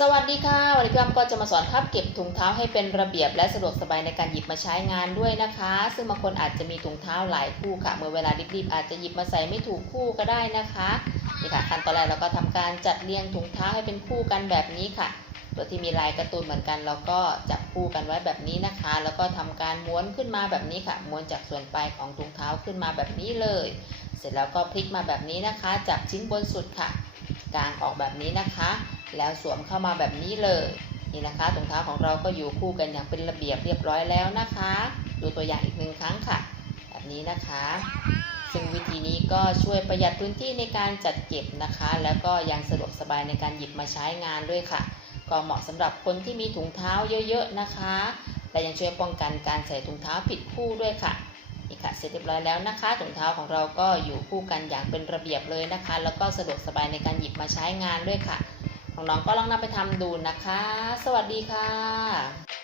สวัสดีค่ะ วันนี้พี่อ้ำก็จะมาสอนพับเก็บถุงเท้าให้เป็นระเบียบและสะดวกสบายในการหยิบมาใช้งานด้วยนะคะ ซึ่งบางคนอาจจะมีถุงเท้าหลายคู่ค่ะ เมื่อเวลารีบๆอาจจะหยิบมาใส่ไม่ถูกคู่ก็ได้นะคะนี่ค่ะขั้นตอนแรกเราก็ทำการจัดเรียงถุงเท้าให้เป็นคู่กันแบบนี้ค่ะ ตัวที่มีลายการ์ตูนเหมือนกัน เราก็จับคู่กันไว้แบบนี้นะคะ แล้วก็ทำการม้วนขึ้นมาแบบนี้ค่ะ ม้วนจากส่วนปลายของถุงเท้าขึ้นมาแบบนี้เลย เสร็จแล้วก็พลิกมาแบบนี้นะคะ จับชิ้นบนสุดค่ะ กางออกแบบนี้นะคะ แล้วสวมเข้ามาแบบนี้เลยนี่นะคะถุงเท้าของเราก็อยู่คู่กันอย่างเป็นระเบียบเรียบร้อยแล้วนะคะ ดูตัวอย่างอีกหนึ่งครั้งค่ะ แบบนี้นะคะ ซึ่งวิธีนี้ก็ช่วยประหยัดพื้นที่ในการจัดเก็บนะคะ แล้วก็ยังสะดวกสบายในการหยิบมาใช้งานด้วยค่ะ ก็เหมาะสำหรับคนที่มีถุงเท้าเยอะๆนะคะ และยังช่วยป้องกันการใส่ถุงเท้าผิดคู่ด้วยค่ะ นี่ค่ะเสร็จเรียบร้อยแล้วนะคะถุงเท้าของเราก็อยู่คู่กันอย่างเป็นระเบียบเลยนะคะ แล้วก็สะดวกสบายในการหยิบมาใช้งานด้วยค่ะ ของน้องก็ลองนำไปทำดูนะคะ สวัสดีค่ะ